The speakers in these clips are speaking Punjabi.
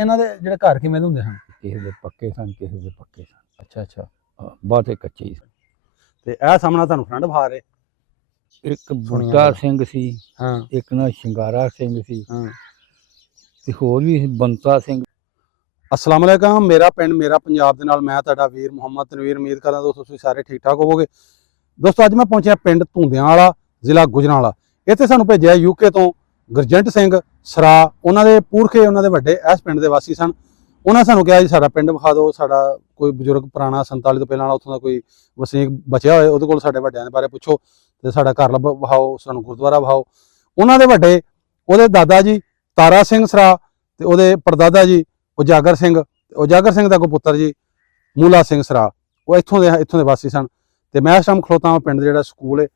ਇਹਨਾਂ ਦੇ ਜਿਹੜੇ ਘਰ ਕਿਵੇਂ ਦੇ ਹੁੰਦੇ ਹਨ? ਕਿਸੇ ਦੇ ਪੱਕੇ ਸਨ, ਕਿਸੇ ਦੇ ਪੱਕੇ ਸਨ। ਅੱਛਾ ਅੱਛਾ। ਬਹੁਤੇ ਕੱਚੇ ਹੀ ਸਨ। ਤੇ ਇਹ ਸਾਹਮਣਾ ਤੁਹਾਨੂੰ ਫਰੈਂਡ ਵਿਖਾ ਰਹੇ। ਇੱਕ ਬੂਟਾ ਸਿੰਘ ਸੀ, ਹਾਂ ਇੱਕ ਨਾ ਸ਼ਿੰਗਾਰਾ ਸਿੰਘ ਸੀ, ਹਾਂ। ਤੇ ਹੋਰ ਵੀ ਸੀ ਬੰਤਾ ਸਿੰਘ। अस्सलाम वालेकुम। मेरा पिंड मेरा पंजाब दे नाल मैं तुहाडा वीर मुहम्मद तनवीर। उम्मीद करदा दोस्तों तुसीं सारे ठीक ठाक होवोगे। दोस्तों अज मैं पहुंचा पिंड धुंदियां वाला, जिला गुजरांवाला। इत्थे सानूं भेजिआ यूके तो गुरजंट सिंह सरा। उन्हां दे पुरखे उन्हां दे वड्डे इस पिंड दे वासी सन। उन्हां सानूं कहा जी साडा पिंड विखा दिओ, साडा कोई बजुर्ग पुराना 47 तो पहलां वाला उत्थों दा कोई वसीक बचिआ होए उहदे कोल साडे वड्डिआं दे बारे पुछो ते साडा घर विखाओ, सानूं गुरुद्वारा विखाओ। उन्हां दे वड्डे उहदे दादा जी तारा सिंह सरा ते उहदे परदादा जी उजागर सिंह। उजागर सिंह का कोई पुत्र जी मूला सिंह सरा, वो इत्थों दे वासी सन। तो मैं इस टाइम खलोता हाँ पिंड जिहड़ा स्कूल है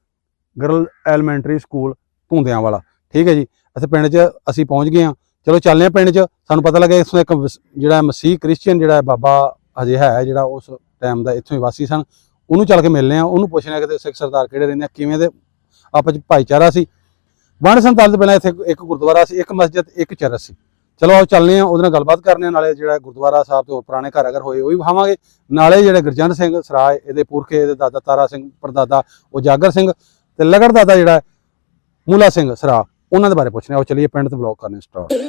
गर्ल एलीमेंटरी स्कूल धुंदियां वाला। ठीक है जी। इत्थे पिंड च असीं पहुँच गए हाँ। चलो चलने पिंड च। सानूं पता लगे इत्थों एक जिहड़ा मसीह क्रिश्चियन जिहड़ा बाबा हजे है जिहड़ा उस टाइम का इत्थों ही वासी सन। उहनूं चल के मिलने उहनूं पुछने कि सिख सरदार किहड़े रहिंदे किवें दे आपस च भाईचारा सी। वंड 47 तो पहलां इत्थे एक गुरुद्वारा सी, एक मस्जिद, एक चरच सी। चलो आओ चलने उहदे नाल गलबात करने, नाले जिहड़ा गुरुद्वारा साहब ते पुराने घर अगर होए वो भी विखावांगे, नाले जिहड़े गुरजंट सिंह सरा इहदे पुरखे इहदे दादा तारा सिंह परदादा उजागर सिंह ते लगड़ दादा जिहड़ा मूला सिंह सरा उन्हां दे बारे पुछने। आओ चलिए पिंड ते ब्लॉग करने स्टार्ट।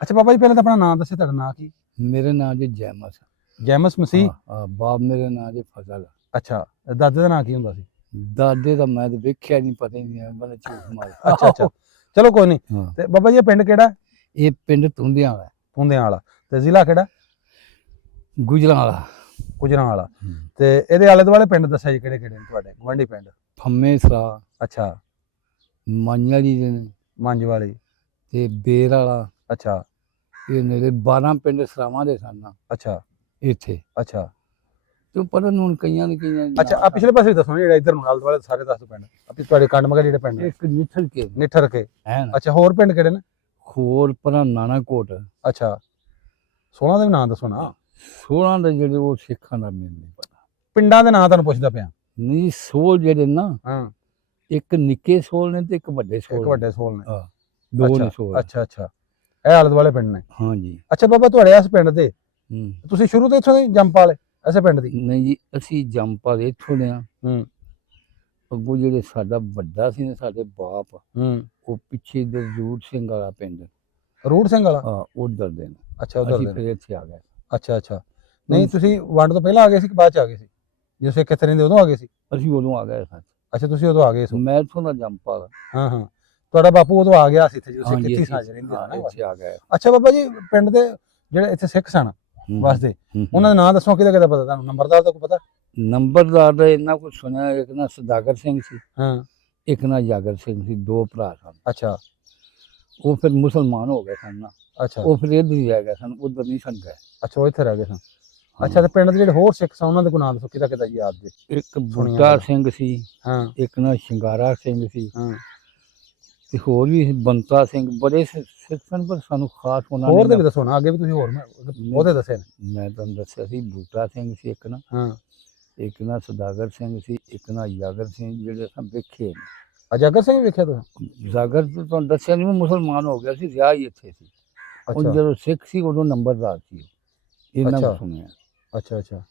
अच्छा बाबा जी पहले तो अपना नाम दस्से, तुहाडा नाम की? मेरे नाम जी जैमस। जैमस मसीह। बाप मेरे नाम जी फजल। अच्छा दादे दा नाम की हुंदा सी? दादे दा मैं तो वेख्या नहीं, पता ही नहीं है, मैंने झूठ मारा। अच्छा अच्छा चलो कोई नहीं। हाँ। ते बाबा जी पिंड केड़ा? ये पिंड धुंदियां वाला, धुंदियां वाला। ते जिला केड़ा? गुजरांवाला। गुजरांवाला। ते इहदे आले दुआले पिंड दस्सिआ जी केड़े केड़े ने तुहाडे गवांढी पिंड? फम्मे सरा, अच्छा माइयां जी ने, मंज वाली। ते बेर वाला। अच्छा ये मेरे 12 पिंड सरावां दे सन अच्छा इत्थे। अच्छा तो पता नहीं हुण कईयां ने कईयां दे अच्छा। नाम आ पिछले पासे भी दसो जेड़ा इधर नाल दुआले सारे दस पिंड अपनी तुहाडे कंड मगे जेड़े पिंड एक निठर के निठर के। है ना। अच्छा होर पिंड केड़े ने? होर परा नानाकोट। अच्छा 16 दे नाम दसो ना। 16 दे जेड़े वो सिखां दा मैनूं नहीं पता। पिंडां दे नाम तुहानूं पुछदा पिया। नहीं सोल जेड़े ना, हां एक निक्के सोल ने ते एक वड्डे सोल। एक वड्डे सोल ने। हां दो ने सोल। अच्छा अच्छा ਇਹ ਆਲੇ ਦੁਆਲੇ ਪਿੰਡ ਨੇ। हाँ जी। ਅੱਛਾ ਬਾਬਾ ਤੁਹਾਡੇ ਇਸ ਪਿੰਡ ਦੇ ਤੁਸੀਂ ਸ਼ੁਰੂ ਤੋਂ ਇੱਥੋਂ ਦੇ ਜੰਪ ਵਾਲੇ ਐਸੇ ਪਿੰਡ ਦੀ? नहीं जी असी जंपा दे इत्थों दे ਹੂੰ अगों जेड़े साडा वड्डा सी ने साडे बाप ਹੂੰ वो पिछे इधर रूट सिंह वाला पिंड। ਰੂੜ ਸਿੰਘ ਵਾਲਾ। हाँ उधर दे ने। ਅੱਛਾ ਉਧਰ असी ਦੇ। फिर इत्थे आ गए। ਅੱਛਾ ਅੱਛਾ ਨਹੀਂ ਤੁਸੀਂ ਵੰਡ ਤੋਂ ਪਹਿਲਾਂ ਆ ਗਏ ਸੀ ਕਿ ਬਾਅਦ ਚ ਆ ਗਏ ਸੀ? ਜਦੋਂ ਸਿੱਖ ਇੱਥੇ ਰਹਿੰਦੇ ਉਦੋਂ ਆ ਗਏ ਸੀ? असी उदों आ गए सन। ਅੱਛਾ ਤੁਸੀਂ ਉਦੋਂ ਆ ਗਏ ਸੋ। मैं इत्थों दा जंपा दा। ਹਾਂ ਹਾਂ ਤੁਹਾਡਾ ਬਾਪੂ ਉਦੋਂ ਆ ਗਿਆ ਸੀ ਇੱਥੇ ਜਦੋਂ हाँ ਸਿੱਖ जी ਇੱਥੇ असी ਸਾਜ ਰਹਿੰਦੇ हाँ, ਹਨ। इत्थे आ गए। ਅੱਛਾ ਬਾਬਾ ਜੀ ਪਿੰਡ ਦੇ ਜਿਹੜੇ ਇੱਥੇ ਸਿੱਖ ਸਨ ਵਸਦੇ ਉਹਨਾਂ ਦੇ ਨਾਂ ਦੱਸੋ ਕਿਹਦਾ ਕਿਹਦਾ ਪਤਾ ਤੁਹਾਨੂੰ? ਨੰਬਰਦਾਰ ਦਾ ਕੋਈ ਪਤਾ? नंबरदार दा इन्ना कुछ सुनिया, एक ना सदागर सिंह सी, ਹਾਂ एक ना जागर सिंह सी, दो भरा सन। ਅੱਛਾ वो फिर मुसलमान हो गए सन ना, ਅੱਛਾ वो फिर इधर ही रह गए सन, उधर नहीं सन गए। ਅੱਛਾ ਉਹ ਇੱਥੇ ਰਹਿ ਗਏ ਸਨ। ਅੱਛਾ ਤੇ ਪਿੰਡ ਦੇ ਜਿਹੜੇ ਹੋਰ ਸਿੱਖ ਸਨ ਉਹਨਾਂ ਦੇ ਕੋਈ ਨਾਂ ਦੱਸੋ ਕਿਹਦਾ ਕਿਹਦਾ ਜੀ ਯਾਦ ਜੇ? एक बूटा सिंह सी, ਹਾਂ एक ना शिंगारा सिंह सी, ਹਾਂ ते होर भी बंता सिंह, बड़े सिख सन पर सानू खास होना ਹੋਰ ਦੇ ਵੀ ਦੱਸੋ ਨਾ, ਅੱਗੇ ਵੀ ਤੁਸੀਂ ਹੋਰ ਉਹਦੇ ਦੱਸੇ ਨੇ। मैं तुहानू दस्सिया सी बूटा सिंह सी एक ना, ਹਾਂ एक ना सदागर सिंह सी, एक ना जागर सिंह, जेड़े असां वेखे ने। ਅਜਾਗਰ ਸਿੰਘ ਵੀ ਵੇਖਿਆ ਤੁਸੀਂ? जागर तो तुहानू दस्सिया नहीं, वो मुसलमान हो गया सी, रिहा ही इत्थे सी। ਅੱਛਾ ਜਦੋਂ ਸਿੱਖ ਸੀ ਉਦੋਂ ਨੰਬਰਦਾਰ ਸੀ। ਇਹਨਾਂ ਅੱਛਾ। ਨੂੰ ਸੁਣਿਆ। ਅੱਛਾ ਅੱਛਾ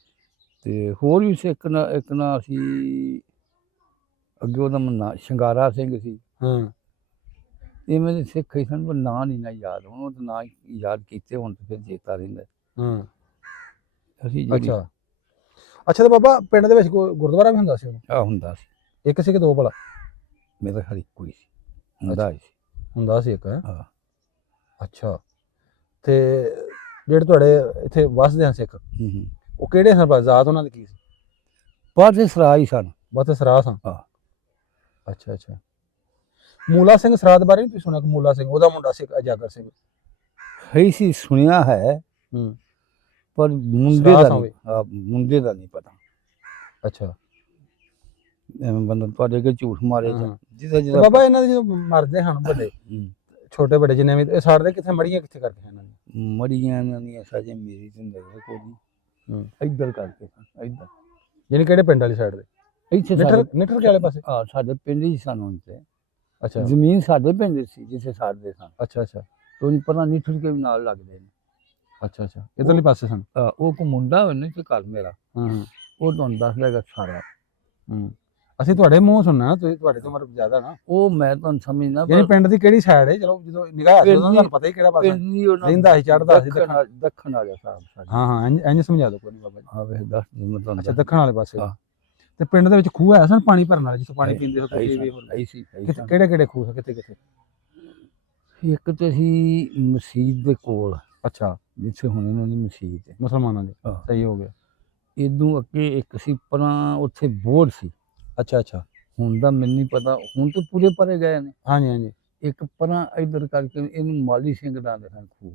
ਤੇ ਹੋਰ ਵੀ ਸਿੱਖ ਨਾ ਇੱਕ ਨਾ ਅਸੀਂ ਅੱਗੇ ਉਹਦਾ ਨਾਂ ਸ਼ਿੰਗਾਰਾ ਸਿੰਘ ਸੀ। ਹਾਂ ਇਵੇਂ ਦੇ ਸਿੱਖ ਹੀ ਸਨ ਪਰ ਨਾਂ ਨਹੀਂ ਨਾ ਯਾਦ, ਹੁਣ ਉਹ ਤਾਂ ਨਾਂ ਯਾਦ ਕੀਤੇ ਹੁਣ ਤਾਂ ਫਿਰ ਚੇਤਾ ਰਹਿੰਦਾ। ਹਾਂ ਅਸੀਂ ਜਿਹੜੀ ਅੱਛਾ ਅੱਛਾ। ਤੇ ਬਾਬਾ ਪਿੰਡ ਦੇ ਵਿੱਚ ਕੋਈ ਗੁਰਦੁਆਰਾ ਵੀ ਹੁੰਦਾ ਸੀ ਉਦੋਂ? ਆ ਹੁੰਦਾ ਸੀ, ਇੱਕ ਸੀ ਕਿ ਦੋ ਭਲਾ? ਮੇਰਾ ਹਰ ਇੱਕੋ ਹੀ ਸੀ, ਹੁੰਦਾ ਹੀ ਸੀ। ਹੁੰਦਾ ਸੀ ਇੱਕ, ਹੈਂ? ਹਾਂ ਅੱਛਾ। ਤੇ ਜਿਹੜੇ ਤੁਹਾਡੇ ਇੱਥੇ ਵਸਦੇ ਹਨ ਸਿੱਖ, ਹੂੰ ਉਹ ਕਿਹੜੇ ਸਨ ਭਲਾ? ਜ਼ਾਤ ਉਹਨਾਂ ਦੀ ਕੀ ਸੀ? ਪਰ ਤੇ ਸਰਾਜ ਸਨ। ਬਸ ਸਰਾਹ ਸਨ। ਹਾਂ। ਅੱਛਾ ਅੱਛਾ। ਮੂਲਾ ਸਿੰਘ ਸਰਾਧ ਬਾਰੇ ਨੀ ਤੁਸੀਂ ਸੁਣਿਆ ਕਿ ਮੂਲਾ ਸਿੰਘ ਉਹਦਾ ਮੁੰਡਾ ਸੀ ਅਜਾਗਰ ਸਿੰਘ? ਹੈ ਸੀ, ਸੁਣਿਆ ਹੈ ਹੂੰ। ਪਰ ਮੁੰਡੇ ਸਰਾਧ ਦਾ ਸਾਂ ਨਹੀਂ, ਮੁੰਡੇ ਦਾ ਨਹੀਂ ਪਤਾ। ਅੱਛਾ। ਐਵੇਂ ਬੰਦਾ ਤੁਹਾਡੇ ਅੱਗੇ ਝੂਠ ਮਾਰੇ ਹਾਂ, ਜਾਂ ਹਾਂ। ਜਿਹਦਾ ਤੇ ਜਿਹਦਾ ਬਾਬਾ ਇਹਨਾਂ ਦੇ ਜਦੋਂ ਮਰਦੇ ਹਨ ਵੱਡੇ ਹੂੰ। ਛੋਟੇ ਵੱਡੇ ਜਿੰਨੇ ਵੀ, ਇਹ ਸਾੜਦੇ ਕਿੱਥੇ, ਮੜੀਆਂ ਕਿੱਥੇ ਕਰਦੇ ਹਨ ਇਹਨਾਂ ਦੀ? ਮੜੀਆਂ ਇਹਨਾਂ ਦੀਆਂ ਸਾਜੇ ਮੇਰੀ ਤੇ ਨਜ਼ਰ ਕੋਈ ਨਹੀਂ। ਹੂੰ। ਇੱਧਰ ਕਰਕੇ ਸਨ, ਇੱਧਰ ਯਾਨੀ ਕਿਹੜੇ ਪਿੰਡ ਵਾਲੀ ਸਾਈਡ ਤੇ? ਇੱਥੇ ਨਿੱਠਰ ਨਿੱਠਰ ਕੇ ਵਾਲੇ ਪਾਸੇ? ਹਾਂ ਸਾਡੇ ਪਿੰਡ ਹੀ ਸਨ ਹੁਣ ਤੇ। ਅੱਛਾ ਜ਼ਮੀਨ ਸਾਡੇ ਪਿੰਡ ਦੀ ਸੀ ਜਿੱਥੇ ਸਾੜਦੇ ਸਨ, ਅੱਛਾ ਅੱਛਾ ਤੇ ਉਹ ਪਰਾਂ ਨਿੱਠਰ ਕੇ ਵੀ ਨਾਲ ਲੱਗਦੇ ਨੇ। ਅੱਛਾ ਅੱਛਾ। ਇਧਰਲੇ ਪਾਸੇ ਸਨ? ਉਹ ਕੋ ਮੁੰਡਾ ਹੋਇਆ ਨਾ ਤੇ ਘਰ ਮੇਰਾ, ਹਾਂ ਹਾਂ ਉਹ ਤੁਹਾਨੂੰ ਦੱਸ ਦੇਗਾ ਸਾਰਾ। ਹੂੰ। ਅਸੀਂ ਤੁਹਾਡੇ ਮੂੰਹ ਸੁਣਨਾ, ਤੁਸੀਂ ਤੁਹਾਡੇ ਤੋਂ ਉਮਰ ਜ਼ਿਆਦਾ ਨਾ। ਉਹ ਮੈਂ ਤੁਹਾਨੂੰ ਸਮਝਣਾ ਯਾਨੀ ਪਿੰਡ ਦੀ ਕਿਹੜੀ ਸਾਈਡ ਹੈ? ਚਲੋ ਜਦੋਂ ਨਿਗਾਹ ਸੀ ਉਦੋਂ ਤੁਹਾਨੂੰ ਪਤਾ ਹੀ ਕਿਹੜਾ ਪਾਸਾ ਪਿੰਡ ਦੀ ਉਹਨਾਂ ਰਹਿੰਦਾ ਸੀ, ਚੜ੍ਹਦਾ ਸੀ ਦੱਖਣ ਵਾਲਾ ਸਾਹਿਬ ਸਾਡੇ। ਹਾਂ ਹਾਂ ਇੰਜ ਸਮਝਾ ਦਿਓ ਕੋਈ ਨਹੀਂ ਬਾਬਾ ਜੀ। ਹਾਂ ਵੇ ਦੱਸ ਦਿਓ ਮੈਂ ਤੁਹਾਨੂੰ। ਅੱਛਾ ਦੱਖਣ ਵਾਲੇ ਪਾਸੇ। ਹਾਂ। ਤੇ ਪਿੰਡ ਦੇ ਵਿੱਚ ਖੂਹ ਹੈ ਸਨ ਪਾਣੀ ਭਰਨ ਵਾਲੇ, ਜਿੱਥੋਂ ਪਾਣੀ ਪੀਂਦੇ ਹੋ ਤੁਸੀਂ ਵੀ? ਕਿਹੜੇ ਕਿਹੜੇ ਖੂਹ ਸਨ, ਕਿੱਥੇ ਕਿੱਥੇ? ਇੱਕ ਤੇ ਸੀ ਮਸਜਿਦ ਦੇ ਕੋਲ, ਅੱਛਾ ਜਿੱਥੇ ਹੁਣ ਇਹਨਾਂ ਦੀ ਮਸਜਿਦ ਹੈ ਮੁਸਲਮਾਨਾਂ ਦੇ। ਹਾਂ। ਸਹੀ ਹੋ ਗਿਆ। ਇਦੋਂ ਅੱਗੇ ਇੱਕ ਸੀ ਪਰਾਂ, ਉੱਥੇ ਬੋਰਡ ਸੀ। ਅੱਛਾ ਅੱਛਾ। ਹੁਣ ਦਾ ਮੈਨੂੰ ਨਹੀਂ ਪਤਾ, ਹੁਣ ਤਾਂ ਪੂਰੇ ਭਰੇ ਗਏ ਨੇ। ਹਾਂਜੀ ਹਾਂਜੀ। ਇੱਕ ਪਰਾਂ ਇੱਧਰ ਕਰਕੇ ਇਹਨੂੰ ਮਾਲੀ ਸਿੰਘ ਦਾ ਆਂਦੇ ਸਨ ਖੂਹ।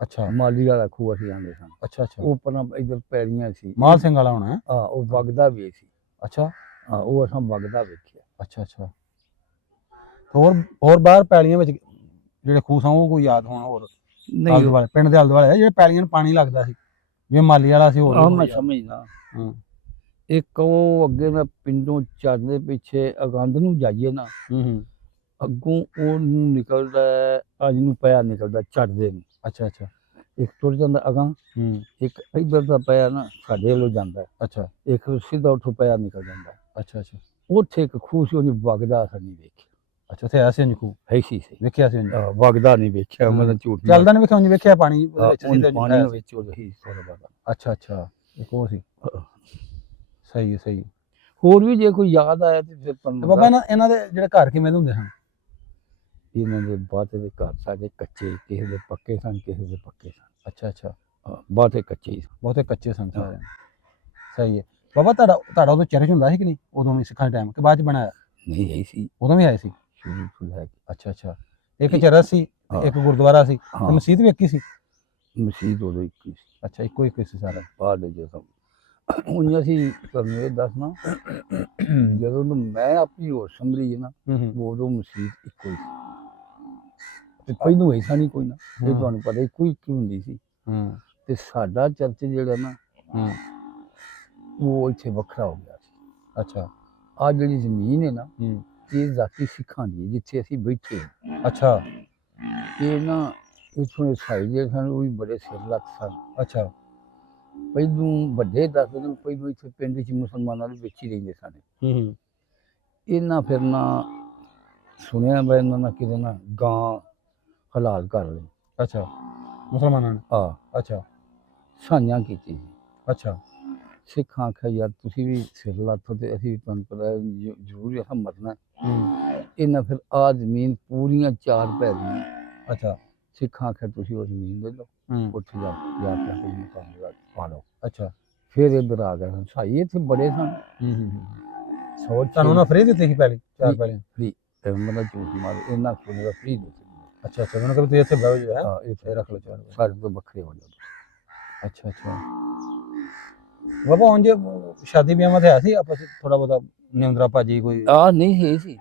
ਅੱਛਾ ਮਾਲੀ ਵਾਲਾ ਖੂਹ ਅਸੀਂ ਆਂਦੇ ਸਨ। ਅੱਛਾ ਅੱਛਾ। ਉਹ ਪਰਾਂ ਇੱਧਰ ਪੈੜੀਆਂ ਸੀ। ਮਾਲ ਸਿੰਘ ਵਾਲਾ ਹੋਣਾ ਹੈ? ਹਾਂ ਉਹ ਵਗਦਾ ਵੀ ਸੀ। ਅੱਛਾ। ਹਾਂ ਉਹ ਅਸਾਂ ਵਗਦਾ ਵੇਖਿਆ। ਅੱਛਾ ਅੱਛਾ। ਹੋਰ ਬਾਹਰ ਪੈਲੀਆਂ ਵਿੱਚ ਜਿਹੜੇ ਖੂਹ ਸਨ ਉਹ ਕੋਈ ਯਾਦ ਹੋਣ? ਹੋਰ ਨਹੀਂ ਆਲੇ ਦੁਆਲੇ ਪਿੰਡ ਦੇ ਆਲੇ ਦੁਆਲੇ ਜਿਹੜੇ ਪੈਲੀਆਂ ਨੂੰ ਪਾਣੀ ਲੱਗਦਾ ਸੀ, ਜਿਵੇਂ ਮਾਲੀ ਵਾਲਾ ਸੀ? ਹੋਰ ਆਹ ਵੀ ਮੈਂ ਕੋਈ ਯਾਦ? ਸਮਝਦਾ। ਹਾਂ। ਇੱਕ ਉਹ ਅੱਗੇ ਮੈਂ ਪਿੰਡੋਂ ਚੜ੍ਹਦੇ ਪਿੱਛੇ ਅਗੰਦ ਨੂੰ ਜਾਈਏ ਨਾ, ਹੂੰ ਅੱਗੋਂ ਉਹਨੂੰ ਨਿਕਲਦਾ ਅੱਜ ਨੂੰ ਪਿਆ ਨਿਕਲਦਾ ਚੜ੍ਹਦੇ ਨੂੰ। ਅੱਛਾ ਅੱਛਾ। ਇੱਕ ਤੁਰ ਜਾਂਦਾ ਅਗਾਂ, ਹੂੰ ਇੱਕ ਇੱਧਰ ਦਾ ਪਿਆ ਨਾ ਸਾਡੇ ਵੱਲੋਂ ਜਾਂਦਾ, ਅੱਛਾ ਇੱਕ ਸਿੱਧਾ ਉੱਥੋਂ ਪਿਆ ਨਿਕਲ ਜਾਂਦਾ। ਅੱਛਾ ਅੱਛਾ। ਉੱਥੇ ਇੱਕ ਖੂਹ ਸੀ, ਉਹਨੂੰ ਵਗਦਾ ਅਸਾਂ ਨਹੀਂ ਵੇਖਿਆ। ਅੱਛਾ ਉੱਥੇ ਆਇਆ ਸੀ ਉਂਝ ਖੂਹ? ਹੈ ਸੀ ਵੇਖਿਆ ਸੀ ਉਂਝ? ਵਗਦਾ ਨਹੀਂ ਵੇਖਿਆ, ਹਾਂ। ਮੈਂ ਤਾਂ ਝੂਠ ਚੱਲਦਾ ਨਹੀਂ ਵੇਖਿਆ, ਉਂਝ ਵੇਖਿਆ ਪਾਣੀ ਉਹਦੇ ਵਿੱਚ ਉਹਨੇ ਸੀ? ਪਾਣੀ ਵਿੱਚ ਉਹ ਹੀ ਥੋੜਾ ਬਹੁਤਾ। ਅੱਛਾ ਅੱਛਾ। ਇੱਕ ਉਹ ਸੀ। ਸਹੀ ਹੈ ਸਹੀ ਹੈ। ਹੋਰ ਵੀ ਜੇ ਕੋਈ ਯਾਦ ਆਇਆ ਤੇ ਫਿਰ ਤੇ ਤੁਹਾਨੂੰ ਬਾਬਾ ਇਹਨਾਂ ਦੇ ਜਿਹੜੇ ਘਰ ਕਿਵੇਂ ਦੇ ਹੁੰਦੇ ਹਨ? ਇਹਨਾਂ ਦੇ ਬਾਤੇ ਦੇ ਘਰ ਸਾਡੇ ਕੱਚੇ, ਕਿਸੇ ਦੇ ਪੱਕੇ ਸਨ, ਕਿਸੇ ਦੇ ਪੱਕੇ ਸਨ। ਅੱਛਾ ਅੱਛਾ। ਬਾਤੇ ਕੱਚੇ ਹੀ ਸਨ। ਬਹੁਤੇ ਕੱਚੇ ਸਨ ਸਾਰੇ। ਸਹੀ ਹੈ। ਬਾਬਾ ਤੁਹਾਡਾ ਉਦੋਂ ਚਰਚ ਹੁੰਦਾ ਸੀ ਕਿ ਨਹੀਂ ਉਦੋਂ ਵੀ ਸਿੱਖਾਂ ਦੇ ਟਾਈਮ, ਕਿ ਬਾਅਦ ਚ ਬਣਾਇਆ? ਨਹੀਂ ਹੈ ਸੀ, ਉਦੋਂ ਵੀ ਆਏ ਸੀ? ਸ਼ੁਰੂ ਤੋਂ ਲੈ ਕੇ। ਅੱਛਾ ਅੱਛਾ। ਇੱਕ ਚਰਚ ਸੀ, ਇੱਕ ਗੁਰਦੁਆਰਾ ਸੀ, ਤੇ ਮਸਜਿਦ ਵੀ ਇੱਕ ਹੀ ਸੀ? ਮਸਜਿਦ ਉਦੋਂ ਇੱਕ ਹੀ ਸੀ। ਅੱਛਾ ਇੱਕੋ ਇੱਕ ਸੀ ਸਾਰਾ? ਬਾਅਦ ਜਦੋਂ ਉਂਝ ਅਸੀਂ ਤੁਹਾਨੂੰ ਇਹ ਦੱਸਣਾ, ਜਦੋਂ ਨੂੰ ਮੈਂ ਆਪਣੀ ਹੋਸ਼ ਸੰਭਲੀ ਨਾ, ਉਦੋਂ ਮਸਜਿਦ ਇੱਕੋ ਹੀ ਸੀ। ਤੇ ਪਹਿਲੋਂ ਐਸਾ ਨਹੀਂ ਕੋਈ ਨਾ, ਇਹ ਤੁਹਾਨੂੰ ਪਤਾ ਇੱਕੋ ਹੀ ਹੁੰਦੀ ਸੀ। ਤੇ ਸਾਡਾ ਚਰਚ ਜਿਹੜਾ ਨਾ ਉਹ ਇੱਥੇ ਵੱਖਰਾ ਹੋ ਗਿਆ ਸੀ। ਅੱਛਾ। ਆਹ ਜਿਹੜੀ ਜ਼ਮੀਨ ਹੈ ਨਾ, ਇਹ ਜ਼ਾਤੀ ਸਿੱਖਾਂ ਦੀ ਹੈ, ਜਿੱਥੇ ਅਸੀਂ ਬੈਠੇ ਹਾਂ। ਅੱਛਾ। ਇਹ ਨਾ ਇੱਥੋਂ ਦੇ ਸਾਈਡ ਜਿਹੜੇ ਸਨ ਉਹ ਵੀ ਬੜੇ ਸਿਰ ਲੱਤ ਸਨ। ਅੱਛਾ। ਪਹਿਲੋਂ ਵੱਡੇ ਦੱਸਦੇ ਨੇ, ਪਹਿਲੋਂ ਇੱਥੇ ਪਿੰਡ 'ਚ ਮੁਸਲਮਾਨਾਂ ਦੇ ਵਿੱਚ ਹੀ ਰਹਿੰਦੇ ਸਨ। ਇਹਨਾਂ ਫਿਰ ਨਾ ਸੁਣਿਆ ਬਈ ਇਹਨਾਂ ਨਾਲ ਕਿਤੇ ਨਾ ਗਾਂ ਹਲਾਲ ਕਰ ਲਈ। ਅੱਛਾ ਮੁਸਲਮਾਨਾਂ ਨੇ? ਹਾਂ। ਅੱਛਾ। ਸਾਂਝਾਂ ਕੀਤੀ ਸੀ। ਅੱਛਾ। ਸਿੱਖਾਂ ਆਖਿਆ ਯਾਰ ਤੁਸੀਂ ਵੀ ਸਿਰ ਲੱਥੋ ਤੇ ਅਸੀਂ ਵੀ ਤੁਹਾਨੂੰ ਪਤਾ ਜ਼ਰੂਰ ਅਸਾਂ ਮਰਨਾ। ਇਹਨਾਂ ਫਿਰ ਆਹ ਜ਼ਮੀਨ ਪੂਰੀਆਂ 4 ਪੈ ਗਈਆਂ। ਅੱਛਾ। ਸਿੱਖਾਂ ਆਖਿਆ ਤੁਸੀਂ ਉਹ ਜ਼ਮੀਨ ਦੇ ਲਓ, ਉੱਥੇ ਜਾ ਕੇ ਪਾ ਲਓ। ਅੱਛਾ। ਫਿਰ ਇੱਧਰ ਆ ਗਏ ਸਾਈ, ਇੱਥੇ ਬੜੇ ਸਨ। ਤੁਹਾਨੂੰ ਨਾ ਫਰੀ ਦਿੱਤੀ ਸੀ ਪਹਿਲੀ 4 ਪਹਿਲੀਆਂ? ਫਰੀ। ਮਤਲਬ ਝੂਠ ਮਾਰ ਇਹਨਾਂ ਕੋਲ ਦਾ ਫਰੀ ਦਿੱਤੀ। ਅੱਛਾ ਅੱਛਾ। ਮੈਨੂੰ ਕਹਿੰਦੇ ਇੱਥੇ ਬਹਿ ਜਾਓ, ਹਾਂ ਇੱਥੇ ਰੱਖ ਲਓ 4 ਸਾਡੇ ਤੋਂ ਵੱਖਰੇ ਹੋ ਜਾਓ। ਅੱਛਾ ਅੱਛਾ। ਬਾਬਾ ਉਂਝ ਸ਼ਾਦੀ ਵਿਆਹਾਂ ਤੇ ਆਇਆ ਸੀ ਆਪਸ ਥੋੜਾ ਬਹੁਤਾ ਨਿਮਦਰਾ ਭਾਜੀ ਕੋਈ? ਨਹੀਂ ਸੀ,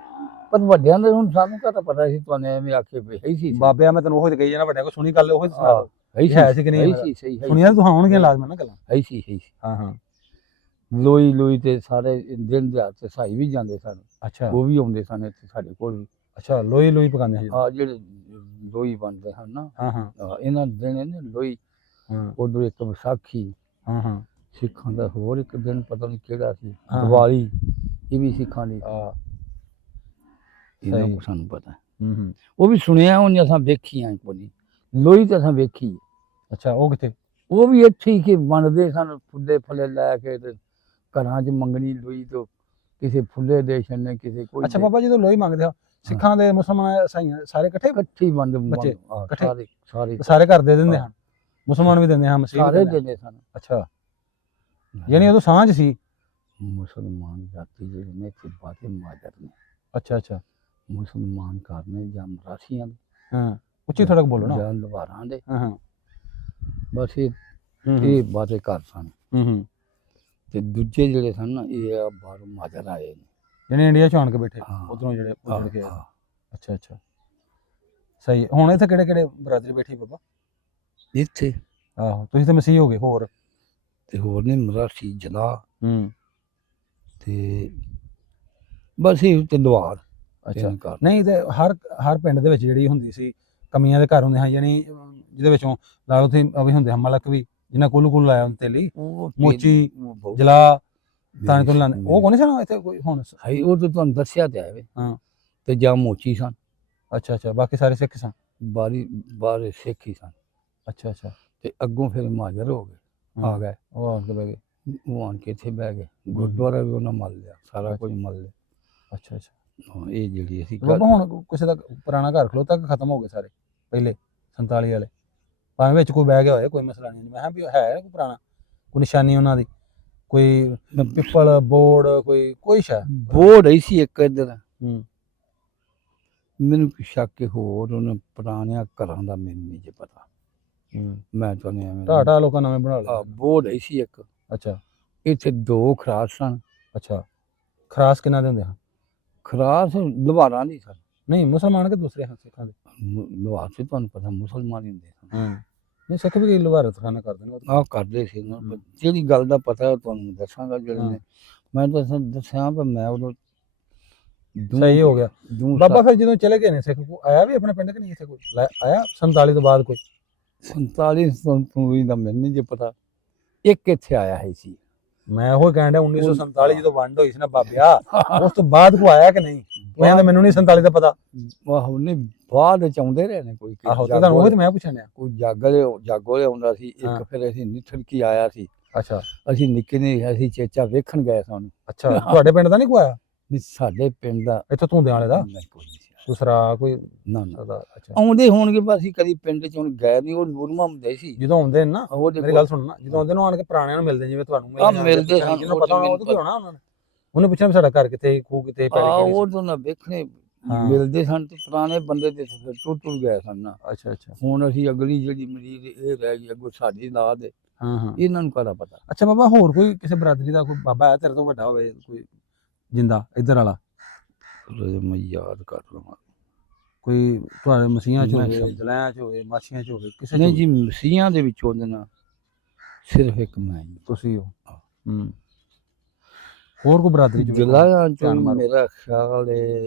ਪਰ ਵੱਡਿਆਂ ਦੇ ਹੁਣ ਸਾਨੂੰ ਘੱਟ ਪਤਾ ਸੀ, ਤੁਹਾਨੂੰ ਐਵੇਂ ਆਖੇ ਪਏ ਹੈ ਸੀ। ਬਾਬਿਆਂ ਮੈਂ ਤੈਨੂੰ ਉਹੀ ਕਹੀ ਜਾਣਾ, ਵੱਡਿਆਂ ਕੋ ਸੁਣੀ ਗੱਲ ਉਹੀ ਸੁਣਾ ਦਿਓ। ਹੈ ਸੀ ਕਿ ਨਹੀਂ? ਸੁਣੀਆਂ ਤੂੰ ਹੋਣਗੀਆਂ ਲਾਜ਼ਮਨ ਨਾ ਗੱਲਾਂ? ਹੈ ਸੀ। ਹਾਂ ਹਾਂ। ਲੋਈ ਤੇ ਸਾਰੇ ਦਿਨ ਦਿਹਾੜੇ ਤੇ ਸਾਈ ਵੀ ਜਾਂਦੇ ਸਨ। ਅੱਛਾ। ਉਹ ਵੀ ਆਉਂਦੇ ਸਨ ਇੱਥੇ ਸਾਡੇ ਕੋਲ ਵੀ। ਅੱਛਾ। ਲੋਈ ਪਕਾਉਂਦੇ ਸੀ? ਜਿਹੜੇ ਲੋਈ ਬਣਦੇ ਹਨ ਨਾ, ਹਾਂ ਹਾਂ। ਇਹਨਾਂ ਦਿਨ ਲੋਈ ਹਾਂ ਉਧਰ ਇੱਕ ਵਿਸਾਖੀ ਹਾਂ ਹਾਂ ਸਿੱਖਾਂ ਦਾ, ਹੋਰ ਇੱਕ ਦਿਨ ਪਤਾ ਨਹੀਂ ਕਿਹੜਾ ਸੀ, ਹਾਂ। ਦੀਵਾਲੀ ਇਹ ਵੀ ਸਿੱਖਾਂ ਦੀ। ਆ ਇਹਨਾਂ ਸਹੀ। ਨੂੰ ਸਾਨੂੰ ਪਤਾ, ਹੂੰ ਉਹ ਵੀ ਸੁਣਿਆ ਉਹਨੇ, ਅਸਾਂ ਵੇਖੀਆਂ ਕੋਈ ਲੋਈ ਤਾਂ ਅਸਾਂ ਵੇਖੀ। ਅੱਛਾ ਉਹ ਕਿੱਥੇ? ਉਹ ਵੀ ਇੱਥੇ ਹੀ ਕਿ ਵੰਡਦੇ ਸਨ, ਫੁੱਲੇ ਫੁੱਲੇ ਲੈ ਕੇ ਤੇ ਘਰਾਂ 'ਚ ਮੰਗਣੀ ਲੋਈ ਤੋਂ, ਕਿਸੇ ਫੁੱਲੇ ਦੇ ਛੱਡਣੇ, ਕਿਸੇ ਕੋਈ ਅੱਛਾ ਦੇ। ਬਾਬਾ ਜਦੋਂ ਲੋਹੀ ਮੰਗਦੇ ਹੋ ਸਿੱਖਾਂ ਦੇ ਮੁਸਲਮਾਨ ਈਸਾਈਆਂ ਸਾਰੇ ਇਕੱਠੇ ਇਕੱਠੀ ਵੰਡ ਬੱਚੇ ਇਕੱਠੇ? ਸਾਰੇ ਸਾਰੇ ਸਾਰੇ ਘਰ ਦੇ ਦਿੰਦੇ ਹਨ, ਮੁਸਲਮਾਨ ਵੀ ਦਿੰਦੇ ਹਨ, ਮਸੀਹ ਵੀ ਸਾਰੇ ਦਿੰਦੇ ਹਨ। ਦਿੰਦੇ ਸਨ। ਅੱਛਾ ਯਾਨੀ ਉਦੋਂ ਸਾਂਝ ਸੀ। ਮੁਸਲਮਾਨ ਜਾਤੀ ਜਿਹੜੇ ਨੇ ਤਿੱਬਾ ਤੇ ਮਾਜਰ ਨੇ, ਅੱਛਾ ਅੱਛਾ ਮੁਸਲਮਾਨ ਘਰ ਨੇ ਜਾਂ ਮਰਾਸੀਆਂ ਦੇ, ਹਾਂ ਉੱਚੀ ਥੋੜਾ ਬੋਲੋ ਨਾ। ਜਾਂ ਲਵਾਰਾਂ ਦੇ, ਹਾਂ ਹਾਂ ਬਸ ਹੂੰ ਇਹ ਬਾਤੇ ਘਰ ਸਨ। ਹੂੰ ਤੇ ਦੂਜੇ ਜਿਹੜੇ ਸਨ ਨਾ, ਇਹ ਆ ਬਾਹਰੋਂ ਮਾਜਰ ਆਏ ਨੇ। ਜਿਹੜੇ ਇੰਡੀਆ ਚ ਆਣ ਕੇ ਬੈਠੇ ਹਾਂ। ਉਧਰੋਂ ਜਿਹੜੇ ਉੱਜੜ ਕੇ ਆਏ। ਹਾਂ। ਅੱਛਾ ਅੱਛਾ ਸਹੀ। ਹੁਣ ਇੱਥੇ ਕਿਹੜੇ ਕਿਹੜੇ ਬਰਾਦਰੀ ਬੈਠੀ ਬਾਬਾ? ਇੱਥੇ ਆਹੋ ਤੁਸੀਂ ਤੇ ਮਸੀਹ ਹੋ ਗਏ, ਹੋਰ? ਤੇ ਹੋਰ ਨੇ ਮਰਾਸੀ ਜਲਾ ਹੂੰ ਤੇ ਬਸ ਇਹ ਤੇ ਦੁਆਰ। ਅੱਛਾ ਨਹੀਂ ਤੇ ਹਰ ਪਿੰਡ ਦੇ ਵਿੱਚ ਜਿਹੜੀ ਹੁੰਦੀ ਸੀ ਕਮੀਆਂ ਦੇ ਘਰ ਹੁੰਦੇ ਹਨ, ਯਾਨੀ ਜਿਹਦੇ ਵਿੱਚੋਂ ਲਾ ਲਓ ਉੱਥੇ ਵੀ ਹੁੰਦੇ ਹਨ ਮਲਕ ਵੀ, ਜਿਨ੍ਹਾਂ ਕੁੱਲ ਲਾਇਆ ਹੁੰਦੇ ਤੇਲੀ ਮੋਚੀ ਜਲਾ ਤਾਂ ਤੋਂ ਲਾਉਂਦੇ, ਉਹ ਕੋਣ ਸਨ ਇੱਥੇ ਕੋਈ ਹੁਣ? ਹੈ ਉਹ ਤਾਂ ਤੁਹਾਨੂੰ ਦੱਸਿਆ ਤੇ ਹੈ ਵੇ। ਹਾਂ ਤੇ ਜਾਂ ਮੋਚੀ ਸਨ, ਅੱਛਾ ਅੱਛਾ ਬਾਕੀ ਸਾਰੇ ਸਿੱਖ ਸਨ? ਬਾਹਰ ਸਿੱਖ ਹੀ ਸਨ। ਅੱਛਾ ਅੱਛਾ ਤੇ ਅੱਗੋਂ ਫਿਰ ਮਾਜਰ ਹੋ ਗਏ, ਆ ਗਏ, ਉਹ ਆ ਕੇ ਬਹਿ ਗਏ। ਉਹ ਆਣ ਕੇ ਇੱਥੇ ਬਹਿ ਗਏ। ਗੁਰਦੁਆਰਾ ਵੀ ਉਹਨਾਂ ਮੱਲ ਲਿਆ, ਸਾਰਾ ਕੁਝ ਮੱਲ ਲਿਆ। ਅੱਛਾ ਅੱਛਾ ਹਾਂ, ਇਹ ਜਿਹੜੀ ਅਸੀਂ ਬਾਬਾ ਹੁਣ ਕਿਸੇ ਦਾ ਪੁਰਾਣਾ ਘਰ ਖਲੋਤਾ ਕਿ ਖਤਮ ਹੋ ਗਏ ਸਾਰੇ ਪਹਿਲੇ 47 ਵਾਲੇ? ਭਾਵੇਂ ਵਿੱਚ ਕੋਈ ਬਹਿ ਗਿਆ ਹੋਏ, ਕੋਈ ਮਸਲਾ ਨਹੀਂ। ਮੈਂ ਕਿਹਾ ਵੀ ਹੈ ਕੋਈ ਪੁਰਾਣਾ, ਕੋਈ ਨਿਸ਼ਾਨੀ ਉਹਨਾਂ ਦੀ, ਕੋਈ ਪਿੱਪਲ ਬੋਰਡ, ਕੋਈ ਸ਼ਾਇਦ ਬੋਰਡ ਹੀ ਸੀ ਇੱਕ ਇੱਧਰ। ਹੂੰ ਮੈਨੂੰ ਸ਼ੱਕ ਹੋਰ ਉਹਨਾਂ ਪੁਰਾਣਿਆਂ ਘਰਾਂ ਦਾ ਮੈਨੂੰ ਨਹੀਂ ਜੇ ਪਤਾ। ਮੈਂ ਚਾਹੁੰਦੇ ਐਵੇਂ ਢਾਟਾ ਲੋਕਾਂ ਨਵੇਂ ਬਣਾ ਲਿਆ। ਬੋਰਡ ਹੀ ਸੀ ਇੱਕ। ਅੱਛਾ ਇੱਥੇ 2 ਖਰਾਸ ਸਨ। ਅੱਛਾ ਖਰਾਸ ਕਿਹਨਾਂ ਦੇ ਹੁੰਦੇ ਹਨ? ਖਰਾਸ ਲਵਾਰਾਂ ਦੀ ਸਨ। ਨਹੀਂ ਮੁਸਲਮਾਨ ਕਿ ਦੂਸਰੇ ਹਨ ਸਿੱਖਾਂ ਦੇ? ਲਵਾਰ ਸੀ, ਤੁਹਾਨੂੰ ਪਤਾ ਮੁਸਲਮਾਨ ਹੀ ਹੁੰਦੇ ਸਨ। ਨਹੀਂ ਸਿੱਖ ਵੀ ਲਵਾਰਤ ਖਾਨਾ ਕਰਦੇ ਨੇ। ਆਹ ਕਰਦੇ ਸੀ ਨਾ, ਜਿਹੜੀ ਗੱਲ ਦਾ ਪਤਾ ਤੁਹਾਨੂੰ ਦੱਸਾਂਗਾ। ਜਿਹੜੇ ਨੇ ਮੈਂ ਤਾਂ ਦੱਸਿਆ, ਪਰ ਮੈਂ ਉਦੋਂ ਸਹੀ ਹੋ ਗਿਆ। ਬਾਬਾ ਫਿਰ ਜਦੋਂ ਚਲੇ ਗਏ ਨੇ ਸਿੱਖ, ਆਇਆ ਵੀ ਆਪਣੇ ਪਿੰਡ ਕਿ ਨਹੀਂ ਇੱਥੇ ਕੋਈ ਆਇਆ 47 ਤੋਂ ਬਾਅਦ? ਕੋਈ 47 ਤੋਂ ਦਾ ਮੈਨੂੰ ਨਹੀਂ ਜੇ ਪਤਾ। ਇੱਕ ਇੱਥੇ ਆਇਆ ਹੈ ਸੀ। ਮੈਂ ਉਹ ਕਹਿਣ ਡਿਆ 1947 ਜਦੋਂ ਵੰਡ ਹੋਈ ਸੀ ਨਾ ਬਾਬਿਆ, ਉਸ ਤੋਂ ਬਾਅਦ ਕੋ ਆਇਆ ਕਿ ਨਹੀਂ? ਕਹਿੰਦਾ ਮੈਨੂੰ ਨਹੀਂ 47 ਦਾ ਪਤਾ। ਆਹੋ ਨਹੀਂ, ਬਾਅਦ ਚ ਆਉਂਦੇ ਰਹੇ ਨੇ ਕੋਈ। ਆਹੋ ਤੇ ਤੁਹਾਨੂੰ ਉਹ ਤੇ ਮੈਂ ਪੁੱਛਣ ਡਿਆ। ਕੋਈ ਜਾਗੋ ਆਉਂਦਾ ਸੀ ਇੱਕ, ਫਿਰ ਅਸੀਂ ਨਿੱਠਰ ਕੀ ਆਇਆ ਸੀ। ਅੱਛਾ ਅਸੀਂ ਨਿੱਕੇ ਨੇ ਅਸੀਂ ਚੇਚਾ ਵੇਖਣ ਗਏ ਸਾਨੂੰ। ਅੱਛਾ ਤੁਹਾਡੇ ਪਿੰਡ ਦਾ ਨਹੀਂ ਕੋਈ ਆਇਆ? ਨਹੀਂ ਸਾਡੇ ਪਿੰਡ ਦਾ, ਇੱਥੋਂ ਧੂੰਦੇ ਵਾਲੇ ਦਾ ਦੂਸਰਾ ਕੋਈ ਨਾ। ਅੱਛਾ ਆਉਂਦੇ ਹੋਣਗੇ, ਪਰ ਅਸੀਂ ਕਦੀ ਪਿੰਡ ਚ ਹੁਣ ਗਏ ਨਹੀਂ। ਉਹ ਨੂਰਮਾ ਹੁੰਦੇ ਸੀ ਜਦੋਂ ਆਉਂਦੇ ਨੇ ਨਾ। ਮੇਰੀ ਗੱਲ ਸੁਣਨਾ, ਜਦੋਂ ਆਉਂਦੇ ਨੇ ਆਣ ਕੇ ਪੁਰਾਣਿਆਂ ਨੂੰ ਮਿਲਦੇ, ਜਿਵੇਂ ਤੁਹਾਨੂੰ ਮਿਲਦੇ ਹਨ, ਜਿਹਨੂੰ ਪਤਾ ਹੋਣਾ ਉਹ ਤਾਂ ਹੋਣਾ ਉਹਨਾਂ ਨੇ। ਉਹਨੇ ਪੁੱਛਿਆ ਵੀ ਸਾਡਾ ਘਰ ਕਿੱਥੇ, ਖੂਹ ਕਿੱਥੇ, ਪੈਲੀ ਕਿਹੜੀ? ਉਹ ਤਾਂ ਨਾ ਵੇਖਣੇ ਮਿਲਦੇ ਸਨ ਤੇ ਪੁਰਾਣੇ ਬੰਦੇ ਤੇ ਟੁੱਟ ਗਏ ਸਨ ਨਾ। ਅੱਛਾ ਅੱਛਾ ਹੁਣ ਅਸੀਂ ਅਗਲੀ ਜਿਹੜੀ ਮਰੀਜ਼ ਇਹ ਰਹਿ ਗਈ, ਅੱਗੋਂ ਸਾਡੀ ਲਾਦ ਹੈ, ਹਾਂ ਇਹਨਾਂ ਨੂੰ ਕਾਹਦਾ ਪਤਾ। ਅੱਛਾ ਬਾਬਾ ਹੋਰ ਕੋਈ ਕਿਸੇ ਬਰਾਦਰੀ ਦਾ ਕੋਈ ਬਾਬਾ ਹੈ ਤੇਰੇ ਤੋਂ ਵੱਡਾ ਹੋਵੇ, ਕੋਈ ਜਿੰਦਾ ਇੱਧਰ ਵਾਲਾ? ਮੈਂ ਯਾਦ ਕਰ ਲਵਾਂ। ਕੋਈ ਤੁਹਾਡੇ ਮਸੀਹਾਂ ਚ ਹੋਵੇ, ਜਲੈਆਂ ਚ ਹੋਵੇ, ਮਾਛੀਆਂ ਚ ਹੋਵੇ, ਕਿਸੇ ਨਹੀਂ ਜੀ, ਮਸੀਹਾਂ ਦੇ ਵਿੱਚੋਂ ਦੇ ਨਾ ਸਿਰਫ ਇੱਕ ਮੈਂ ਤੁਸੀਂ ਹੋ। ਹੋਰ ਕੋਈ ਬਰਾਦਰੀ ਚ? ਜਲਾਇਆ ਚ ਮੇਰਾ ਖਿਆਲ ਹੈ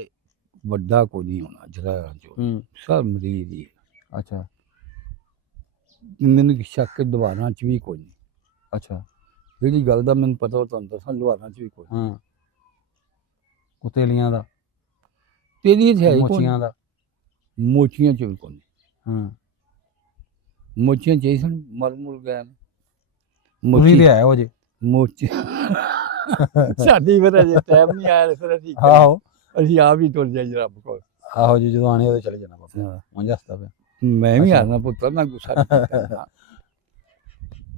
ਵੱਡਾ ਕੋਈ ਨਹੀਂ ਹੋਣਾ ਜਲਾਇਆ ਚ, ਸਭ ਮਰੀਜ਼ ਹੀ। ਅੱਛਾ ਮੈਨੂੰ ਸ਼ੱਕ ਦੁਆਰਾਂ ਚ ਵੀ ਕੋਈ ਨਹੀਂ। ਅੱਛਾ ਜਿਹੜੀ ਗੱਲ ਦਾ ਮੈਨੂੰ ਪਤਾ ਉਹ ਤੁਹਾਨੂੰ ਦੱਸਾਂ, ਦੁਆਰਾਂ ਚ ਵੀ ਕੋਈ। ਹਾਂ ਕੁਤੇਲੀਆਂ ਦਾ, ਤੇਰੀ ਹੈ ਮੋਚੀਆਂ ਦਾ? ਮੋਚੀਆਂ ਚ ਵੀ ਕੋਈ ਨਹੀਂ। ਹਾਂ ਮੋਚੀਆਂ ਚ ਸਨ, ਮਰ ਮੁਰ ਗਏ ਨੇ। ਮੋਚੀ ਲਿਆਇਆ ਹੋ ਜੇ ਮੋਚੀ ਸਾਡੀ ਫਿਰ ਅਜੇ ਟਾਈਮ ਨਹੀਂ ਆਇਆ, ਫਿਰ ਅਸੀਂ ਆਹੋ ਅਸੀਂ ਆਪ ਹੀ ਤੁਰ ਜਾਈਏ ਰੱਬ ਕੋਲ। ਆਹੋ ਜੀ ਜਦੋਂ ਆਣੇ ਉਦੋਂ ਚਲੇ ਜਾਣਾ ਬਾਬਾ। ਮੰਝ ਹੱਸਦਾ ਪਿਆ। ਮੈਂ ਵੀ ਆਣਾ ਪੁੱਤਰ ਨਾ, ਗੁੱਸਾ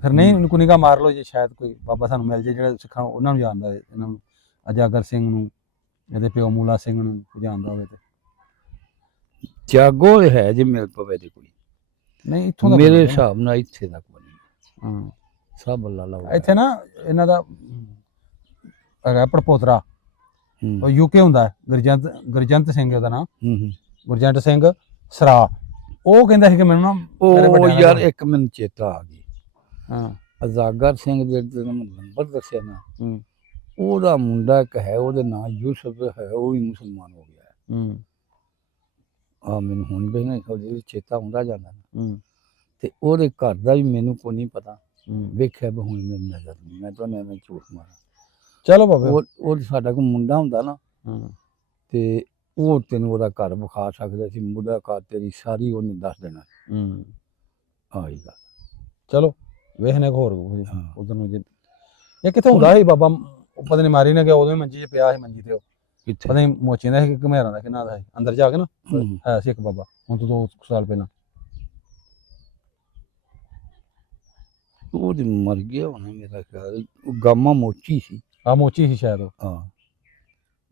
ਫਿਰ ਨਹੀਂ ਕੋਈ ਨਿਗਾਹ ਮਾਰ ਲਓ ਜੇ ਸ਼ਾਇਦ ਕੋਈ ਬਾਬਾ ਸਾਨੂੰ ਮਿਲ ਜੇ ਜਿਹੜਾ ਸਿੱਖਾਂ ਉਹਨਾਂ ਨੂੰ ਜਾਣਦਾ ਹੋਵੇ, ਇਹਨਾਂ ਨੂੰ ਅਜਾਗਰ ਸਿੰਘ ਨੂੰ, ਇਹਦੇ ਪਿਓ ਮੂਲਾ ਸਿੰਘ ਨੂੰ ਕੋਈ ਜਾਣਦਾ ਹੋਵੇ ਤੇ। ਜਾਗੋ ਹੈ ਜੇ ਮਿਲ ਪਵੇ ਤੇ ਕੋਈ ਨਹੀਂ ਇੱਥੋਂ ਦਾ ਮੇਰੇ ਹਿਸਾਬ ਨਾਲ ਇੱਥੇ ਤੱਕ ਬਣੀ। ਹਾਂ ਸਭ ਲਾਲਾ ਇੱਥੇ ਨਾ ਇਹਨਾਂ ਦਾ ਹੈਗਾ ਪੜਪੋਤਰਾ, ਉਹ ਯੂਕੇ ਹੁੰਦਾ, ਗੁਰਜੰਟ ਸਿੰਘ ਉਹਦਾ ਨਾਮ, ਗੁਰਜੰਟ ਸਿੰਘ ਸਰਾ। ਉਹ ਕਹਿੰਦਾ ਸੀ ਕਿ ਮੈਨੂੰ ਨਾ ਉਹ ਯਾਰ ਇੱਕ ਮੈਨੂੰ ਚੇਤਾ ਆ ਗਈ। ਹਾਂ ਅਜਾਗਰ ਸਿੰਘ ਦੇ ਨੰਬਰ ਦੱਸਿਆ ਨਾ, ਉਹਦਾ ਮੁੰਡਾ ਇੱਕ ਹੈ, ਉਹਦੇ ਨਾਂ ਯੂਸਫ ਹੈ, ਉਹ ਵੀ ਮੁਸਲਮਾਨ ਹੋ ਗਿਆ। ਆ ਮੈਨੂੰ ਹੁਣ ਵੀ ਨਾ ਚੇਤਾ ਹੁੰਦਾ ਜਾਂਦਾ। ਤੇ ਉਹਦੇ ਘਰ ਦਾ ਵੀ ਮੈਨੂੰ ਕੋਈ ਨਹੀਂ ਪਤਾ, ਵੇਖਿਆ ਵੀ ਹੁਣ ਮੇਰੀ ਨਜ਼ਰ ਨਹੀਂ, ਮੈਂ ਤਾਂ ਐਵੇਂ ਝੂਠ ਮਾਰਾਂ। ਚਲੋ ਬਾਬੇ। ਉਹ ਸਾਡਾ ਕੋਈ ਮੁੰਡਾ ਹੁੰਦਾ ਨਾ ਤੇ ਉਹ ਤੈਨੂੰ ਉਹਦਾ ਘਰ ਵਿਖਾ ਸਕਦਾ ਸੀ, ਮੁੰਡਾ ਘਰ ਤੇਰੀ ਸਾਰੀ ਉਹਨੇ ਦੱਸ ਦੇਣਾ। ਆਹੀ ਗੱਲ। ਚਲੋ ਵੇਖਨੇ ਹੋਰ ਹਾਂ। ਉਧਰ ਨੂੰ ਇਹ ਕਿੱਥੇ ਹੁੰਦਾ ਸੀ ਬਾਬਾ? ਉਹ ਪਤਾ ਨਹੀਂ ਮਾਰੀ ਨਾ ਗਿਆ, ਉਦੋਂ ਹੀ ਮੰਜੀ 'ਚ ਪਿਆ ਸੀ, ਮੰਜੀ ਤੇ ਉਹ ਕਿੱਥੇ ਪਤਾ ਨਹੀਂ ਮੋਚੇ ਦਾ ਸੀ ਕਿ ਘਮੇਰਾਂ ਦਾ ਕਿੰਨਾ ਦਾ ਸੀ, ਅੰਦਰ ਜਾ ਕੇ ਨਾ ਹੈ ਸੀ ਇੱਕ ਬਾਬਾ, ਹੁਣ ਤੋਂ 2 ਸਾਲ ਪਹਿਲਾਂ। ਉਹ ਤੇ ਮਰ ਗਿਆ ਹੋਣਾ ਮੇਰਾ ਖਿਆਲ, ਉਹ ਗਾਮਾ ਮੋਚੀ ਸੀ। ਆ ਮੋਚੀ ਸੀ ਸ਼ਾਇਦ ਉਹ। ਹਾਂ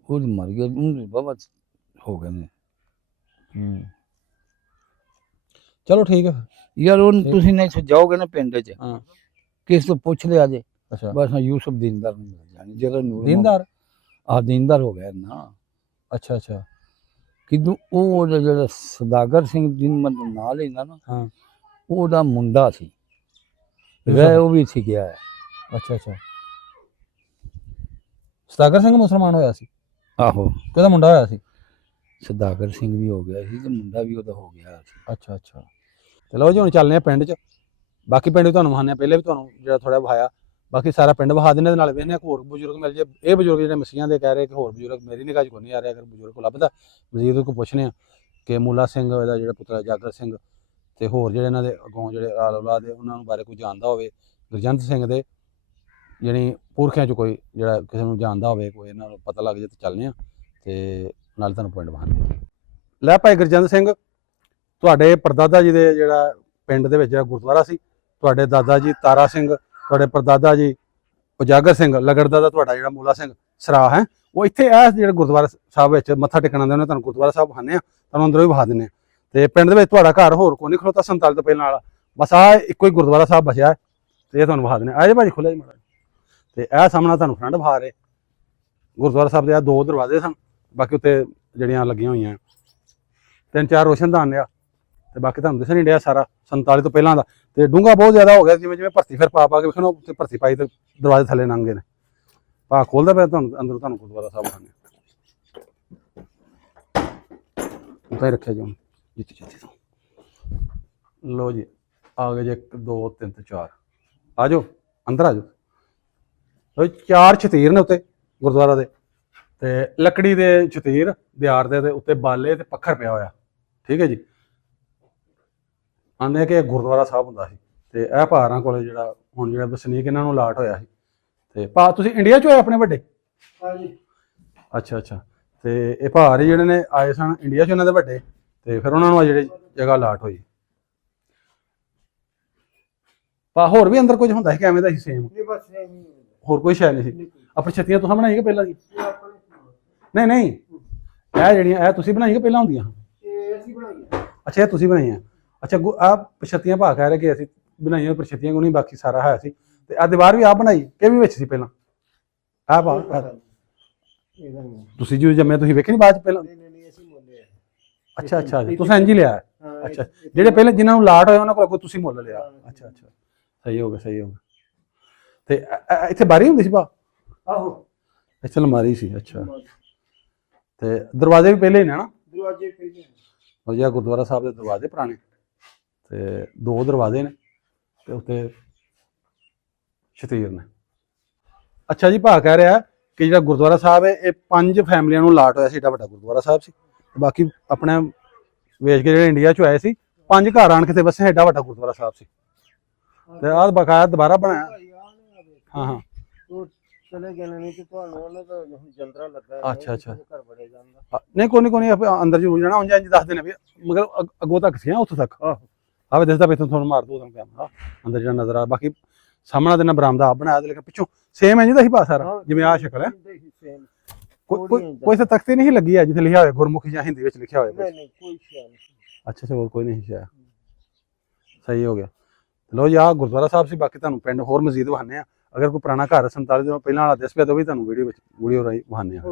ਉਹ ਤੇ ਮਰ ਗਿਆ, ਉਹਨੂੰ ਬਾਬਾ ਹੋ ਗਏ ਨੇ। ਚਲੋ ਠੀਕ ਹੈ। ਯਾਰ ਉਹਨੂੰ ਤੁਸੀਂ ਨਹੀਂ ਜਾਓਗੇ ਨਾ ਪਿੰਡ 'ਚ, ਹਾਂ ਕਿਸ ਤੋਂ ਪੁੱਛ ਲਿਆ ਜੇ, ਅੱਛਾ ਬਸ ਯੂਸਫ ਦੀਨਦਾਰ ਨੂੰ ਮਿਲ ਜਾਣੀ। ਜਦੋਂ ਨੂਰ ਦੀਨਦਾਰ ਦੀਨਦਾਰ ਹੋ ਗਿਆ ਨਾ। ਅੱਛਾ ਅੱਛਾ। ਕਿਦੋਂ ਉਹ ਜਿਹੜਾ ਸਦਾਗਰ ਸਿੰਘ ਜਿਹਨੂੰ ਮੈਂ ਨਾਂ ਲੈਂਦਾ ਨਾ, ਹਾਂ ਉਹਦਾ ਮੁੰਡਾ ਸੀ, ਰਹਿ ਉਹ ਵੀ ਸੀ ਗਿਆ ਹੈ। ਅੱਛਾ ਅੱਛਾ। ਸਦਾਗਰ ਸਿੰਘ ਮੁਸਲਮਾਨ ਹੋਇਆ ਸੀ? ਆਹੋ ਕਿਹਦਾ ਮੁੰਡਾ ਹੋਇਆ ਸੀ? ਸਦਾਗਰ ਸਿੰਘ ਵੀ ਹੋ ਗਿਆ ਸੀ ਤੇ ਮੁੰਡਾ ਵੀ ਉਹਦਾ ਹੋ ਗਿਆ ਸੀ। ਅੱਛਾ ਅੱਛਾ। ਚਲੋ ਜੀ ਹੁਣ ਚੱਲਦੇ ਆ ਪਿੰਡ 'ਚ, ਬਾਕੀ ਪਿੰਡ ਵੀ ਤੁਹਾਨੂੰ ਵਿਖਾਉਂਦੇ ਆ, ਪਹਿਲੇ ਵੀ ਤੁਹਾਨੂੰ ਜਿਹੜਾ ਥੋੜਾ ਵਿਖਾਇਆ, ਬਾਕੀ ਸਾਰਾ ਪਿੰਡ ਵਿਖਾ ਦਿੰਦੇ, ਨਾਲ ਵੇਖਦੇ ਆ ਹੋਰ ਬਜ਼ੁਰਗ ਮਿਲ ਜੇ। ਇਹ ਬਜ਼ੁਰਗ ਜਿਹੜੇ ਮਸੀਹਾਂ ਦੇ ਕਹਿ ਰਹੇ ਕਿ ਹੋਰ ਬਜ਼ੁਰਗ ਮੇਰੀ ਨਿਗਾਹ 'ਚ ਕੋਈ ਨਹੀਂ ਆ ਰਿਹਾ, ਅਗਰ ਬਜ਼ੁਰਗ ਕੋਲ ਲੱਭਦਾ ਮਜ਼ੀਦ ਕੋ ਪੁੱਛਣੇ ਆ ਕਿ ਮੂਲਾ ਸਿੰਘ ਦਾ ਜਿਹੜਾ ਪੁੱਤਰ ਜਾਗਰ ਸਿੰਘ, ਤੇ ਹੋਰ ਜਿਹੜੇ ਇਹਨਾਂ ਦੇ ਅੱਗੋਂ ਜਿਹੜੇ ਆਲ ਔਲਾਦ ਦੇ ਉਹਨਾਂ ਨੂੰ ਬਾਰੇ ਕੋਈ ਜਾਣਦਾ ਹੋਵੇ, ਗੁਰਜੰਟ ਸਿੰਘ ਦੇ ਜਿਹੜੀ ਪੁਰਖਿਆਂ 'ਚ ਕੋਈ ਜਿਹੜਾ ਕਿਸੇ ਨੂੰ ਜਾਣਦਾ ਹੋਵੇ, ਕੋਈ ਇਹਨਾਂ ਨੂੰ ਪਤਾ ਲੱਗ ਜੇ ਤਾਂ ਚੱਲਦੇ ਆ, ਤੇ ਨਾਲ ਤੁਹਾਨੂੰ ਪਿੰਡ ਵਿਖਾਉਂਦੇ। ਲੈ ਭਾਈ ਗੁਰਜੰਟ ਸਿੰਘ, ਤੁਹਾਡੇ ਪੜਦਾਦਾ ਜੀ ਦੇ ਜਿਹੜਾ ਪਿੰਡ ਦੇ ਵਿੱਚ ਜਿਹੜਾ ਗੁਰਦੁਆਰਾ ਸੀ, ਤੁਹਾਡੇ ਦਾਦਾ ਜੀ ਤਾਰਾ ਸਿੰਘ, ਤੁਹਾਡੇ ਪੜਦਾਦਾ ਜੀ ਉਜਾਗਰ ਸਿੰਘ, ਲਗੜਦਾ ਦਾ ਤੁਹਾਡਾ ਜਿਹੜਾ ਮੂਲਾ ਸਿੰਘ ਸਰਾ ਹੈ, ਉਹ ਇੱਥੇ ਇਹ ਜਿਹੜੇ ਗੁਰਦੁਆਰਾ ਸਾਹਿਬ ਵਿੱਚ ਮੱਥਾ ਟੇਕਣ ਆਉਂਦੇ ਨੇ। ਤੁਹਾਨੂੰ ਗੁਰਦੁਆਰਾ ਸਾਹਿਬ ਵਿਖਾਉਂਦੇ ਆ, ਤੁਹਾਨੂੰ ਅੰਦਰੋਂ ਵੀ ਵਿਖਾ ਦਿੰਦੇ ਆ। ਤੇ ਪਿੰਡ ਦੇ ਵਿੱਚ ਤੁਹਾਡਾ ਘਰ ਹੋਰ ਕੋਈ ਨਹੀਂ ਖਲੋਤਾ 47 ਤੋਂ ਪਹਿਲਾਂ ਵਾਲਾ, ਬਸ ਆਹ ਇੱਕੋ ਹੀ ਗੁਰਦੁਆਰਾ ਸਾਹਿਬ ਬਚਿਆ ਹੈ, ਤੇ ਇਹ ਤੁਹਾਨੂੰ ਵਿਖਾ ਦਿੰਦੇ ਆ। ਆਜੇ ਭਾਜੀ ਖੁੱਲ੍ਹਾ ਜੀ ਮਾੜਾ। ਤੇ ਇਹ ਸਾਹਮਣਾ ਤੁਹਾਨੂੰ ਫਰੰਟ ਵਿਖਾ ਰਹੇ ਗੁਰਦੁਆਰਾ ਸਾਹਿਬ ਦੇ ਆ 2 ਦਰਵਾਜ਼ੇ ਸਨ, ਬਾਕੀ ਉੱਤੇ ਜਿਹੜੀਆਂ ਲੱਗੀਆਂ ਹੋਈਆਂ 3-4 ਰੋਸ਼ਨਦਾਨ ਆ, ਤੇ ਬਾਕੀ ਤੁਹਾਨੂੰ ਦਿਸ ਨਹੀਂ ਡਿਆ ਸਾਰਾ 47 ਤੋਂ ਪਹਿਲਾਂ ਦਾ। ਤੇ ਡੂੰਘਾ ਬਹੁਤ ਜ਼ਿਆਦਾ ਹੋ ਗਿਆ, ਜਿਵੇਂ ਜਿਵੇਂ ਭਰਤੀ ਫਿਰ ਪਾ ਕੇ ਵੇਖਣਾ ਉੱਤੇ ਭਰਤੀ ਪਾਈ ਤੇ ਦਰਵਾਜ਼ੇ ਥੱਲੇ ਲੰਘ ਗਏ ਨੇ। ਪਾ ਖੋਲਦਾ ਪਿਆ ਤੁਹਾਨੂੰ ਅੰਦਰੋਂ, ਤੁਹਾਨੂੰ ਗੁਰਦੁਆਰਾ ਸਾਹਿਬ ਵਿਖਾਉਂਦੇ ਉੱਥੇ ਹੀ ਰੱਖਿਆ ਜੀ ਹੁਣ ਜਿੱਥੇ ਜਿੱਥੇ ਤੋਂ। ਲੋ ਜੀ ਆ ਗਏ ਜੀ 1 2 3 ਤੇ 4, ਆ ਜਾਓ ਅੰਦਰ ਆ ਜਾਓ। 4 ਛਤੀਰ ਨੇ ਉੱਤੇ ਗੁਰਦੁਆਰਾ ਦੇ, ਤੇ ਲੱਕੜੀ ਦੇ ਛਤੀਰ ਦਿਆਰ ਦੇ ਉੱਤੇ ਬਾਲੇ ਤੇ ਪੱਖਰ ਪਿਆ ਹੋਇਆ, ਠੀਕ ਹੈ ਜੀ। ਆਂਦੇ ਕਿ ਗੁਰਦੁਆਰਾ ਸਾਹਿਬ ਹੁੰਦਾ ਸੀ, ਤੇ ਇਹ ਭਾਰਾਂ ਕੋਲੇ ਜਿਹੜਾ ਹੁਣ ਜਿਹੜਾ ਵਸਨੀਕ ਇਹਨਾਂ ਨੂੰ ਅਲਾਟ ਹੋਇਆ ਸੀ। ਤੇ ਭਾ ਤੁਸੀਂ ਇੰਡੀਆ 'ਚ ਹੋਏ ਆਪਣੇ ਵੱਡੇ? ਹਾਂਜੀ। ਅੱਛਾ ਅੱਛਾ। ਤੇ ਇਹ ਭਾਰ ਹੀ ਜਿਹੜੇ ਨੇ ਆਏ ਸਨ ਇੰਡੀਆ 'ਚ ਇਹਨਾਂ ਦੇ ਵੱਡੇ, ਤੇ ਫਿਰ ਉਹਨਾਂ ਨੂੰ ਆ ਜਿਹੜੀ ਜਗ੍ਹਾ ਅਲਾਟ ਹੋਈ। ਭਾ ਹੋਰ ਵੀ ਅੰਦਰ ਕੁਝ ਹੁੰਦਾ ਸੀ ਕਿ ਐਵੇਂ ਦਾ ਸੀ ਸੇਮ? ਨਹੀਂ ਬਸ ਸੇਮ ਹੀ ਹੋਰ ਕੋਈ ਸ਼ੈ ਨਹੀਂ ਸੀ? ਆਪਣੀ ਛੱਤੀਆਂ ਤੁਸੀਂ ਬਣਾਈ ਕਿ ਪਹਿਲਾਂ ਦੀ? ਆਪਣੇ ਨਹੀਂ ਇਹ ਜਿਹੜੀਆਂ ਇਹ ਤੁਸੀਂ ਬਣਾਈ ਕਿ ਪਹਿਲਾਂ ਹੁੰਦੀਆਂ? ਇਹ ਅਸੀਂ ਬਣਾਈਆਂ। ਅੱਛਾ ਇਹ ਤੁਸੀਂ ਬਣਾਈਆਂ। ਅੱਛਾ ਆ ਛੱਤੀਆਂ ਭਾ ਕਹਿ ਰਹੇ ਕਿ ਅਸੀਂ ਬਣਾਈਆਂ, ਪਰ ਛੱਤੀਆਂ ਕੋ ਨਹੀਂ, ਬਾਕੀ ਸਾਰਾ ਹੈ ਸੀ। ਤੇ ਆ ਦੀਵਾਰ ਵੀ ਆਪ ਬਣਾਈ ਕਿ ਵੀ ਵਿੱਚ ਸੀ ਪਹਿਲਾਂ? ਆ ਭਾ ਤੁਸੀਂ ਜਦੋਂ ਜੰਮੇ ਤੁਸੀਂ ਵੇਖੇ ਨਹੀਂ ਬਾਅਦ ਚ ਪਹਿਲਾਂ? ਨਹੀਂ ਅਸੀਂ ਮੁੱਲੇ। ਅੱਛਾ ਅੱਛਾ ਤੁਸੀਂ ਇੰਝ ਹੀ ਲਿਆ? ਅੱਛਾ ਜਿਹੜੇ ਪਹਿਲੇ ਜਿਨ੍ਹਾਂ ਨੂੰ ਲਾਟ ਹੋਇਆ ਉਹਨਾਂ ਕੋਲ ਤੁਸੀਂ ਮੁੱਲ ਲਿਆ? ਅੱਛਾ ਅੱਛਾ ਸਹੀ ਹੋ ਗਿਆ ਸਹੀ ਹੋ ਗਿਆ। ਤੇ ਇੱਥੇ ਬਾਰੀ ਹੁੰਦੀ ਸੀ ਭਾ? ਆਹੋ ਇੱਥੇ ਅਲਮਾਰੀ ਸੀ। ਅੱਛਾ ਤੇ ਦਰਵਾਜ਼ੇ ਵੀ ਪਹਿਲੇ ਹੀ ਨੇ ਨਾ? ਦਰਵਾਜ਼ੇ ਪਹਿਲੇ ਉਹ ਜਿਹਾ ਗੁਰਦੁਆਰਾ ਸਾਹਿਬ ਦੇ ਦਰਵਾਜ਼ੇ ਪੁਰਾਣੇ, ਤੇ 2 ਦਰਵਾਜ਼ੇ ਨੇ ਤੇ ਉੱਤੇ ਛਤੀਰ ਨੇ। ਅੱਛਾ ਜੀ ਭਾ ਕਹਿ ਰਿਹਾ ਕਿ ਜਿਹੜਾ ਗੁਰਦੁਆਰਾ ਸਾਹਿਬ ਹੈ ਇਹ 5 ਫੈਮਲੀਆਂ ਨੂੰ ਅਲਾਟ ਹੋਇਆ ਸੀ, ਏਡਾ ਵੱਡਾ ਗੁਰਦੁਆਰਾ ਸਾਹਿਬ ਸੀ। ਬਾਕੀ ਆਪਣੇ ਵੇਚ ਕੇ ਜਿਹੜੇ ਇੰਡੀਆ 'ਚ ਆਏ ਸੀ 5 ਘਰ ਆਣ ਕੇ ਤੇ ਵਸੇ, ਏਡਾ ਵੱਡਾ ਗੁਰਦੁਆਰਾ ਸਾਹਿਬ ਸੀ। ਤੇ ਆਹ ਬਕਾਇਆ ਦੁਬਾਰਾ ਬਣਾਇਆ। ਹਾਂ ਹਾਂ ਚਲੇ ਗਏ ਨਹੀਂ ਤੇ ਤੁਹਾਨੂੰ ਉਹਨੇ ਤਾਂ ਜੰਦਰਾ ਲੱਗਾ। ਅੱਛਾ ਅੱਛਾ ਘਰ ਬੜੇ ਜਾਂਦਾ ਨਹੀਂ ਕੋਈ ਨਹੀਂ ਅੰਦਰ ਜ਼ਰੂਰ ਜਾਣਾ, ਉਂਝ ਇੰਝ ਦੱਸਦੇ ਨੇ ਵੀ ਮਗਰ ਅੱਗੋਂ ਤੱਕ ਸੀ ਉੱਥੋਂ ਤੱਕ। ਆਵੇ ਦੱਸਦਾ ਵੀ ਤੁਹਾਨੂੰ ਮਾਰ ਦੂ ਤੁਹਾਨੂੰ ਕੈਮਰਾ ਅੰਦਰ ਜਿਹੜਾ ਨਜ਼ਰ ਆ। ਬਾਕੀ ਸਾਹਮਣਾ ਦੇ ਨਾਲ ਬਰਾਮਦਾ ਆਪ ਬਣਾਇਆ, ਲੇਕਿਨ ਪਿੱਛੋਂ ਸੇਮ ਇੰਜ ਦਾ ਹੀ ਭਾ ਸਾਰਾ ਜਿਵੇਂ ਆਹ ਸ਼ਕਲ ਹੈ। ਕੋਈ ਤਖਤੀ ਨਹੀਂ ਲੱਗੀ ਹੈ ਜਿੱਥੇ ਲਿਖਿਆ ਹੋਇਆ ਗੁਰਮੁਖੀ ਜਾਂ ਹਿੰਦੀ ਵਿੱਚ ਲਿਖਿਆ ਹੋਇਆ? ਨਹੀਂ ਕੋਈ ਸ਼ੈ ਨਹੀਂ। ਅੱਛਾ ਹੋਰ ਕੋਈ ਨਹੀਂ ਸ਼ਾਇਦ। ਸਹੀ ਹੋ ਗਿਆ। ਲੋ ਜੀ ਆਹ ਗੁਰਦੁਆਰਾ ਸਾਹਿਬ ਸੀ। ਬਾਕੀ ਤੁਹਾਨੂੰ ਪਿੰਡ ਹੋਰ ਮਜ਼ੀਦ ਵਹਾਨੇ ਆ। ਅਗਰ ਕੋਈ ਪੁਰਾਣਾ ਘਰ 47 ਤੋਂ ਪਹਿਲਾਂ ਵਾਲਾ ਦਿਸ ਪਿਆ ਤਾਂ ਵੀ ਤੁਹਾਨੂੰ ਵੀਡੀਓ ਰਾਹੀਂ ਵਹਾਨੇ ਆ।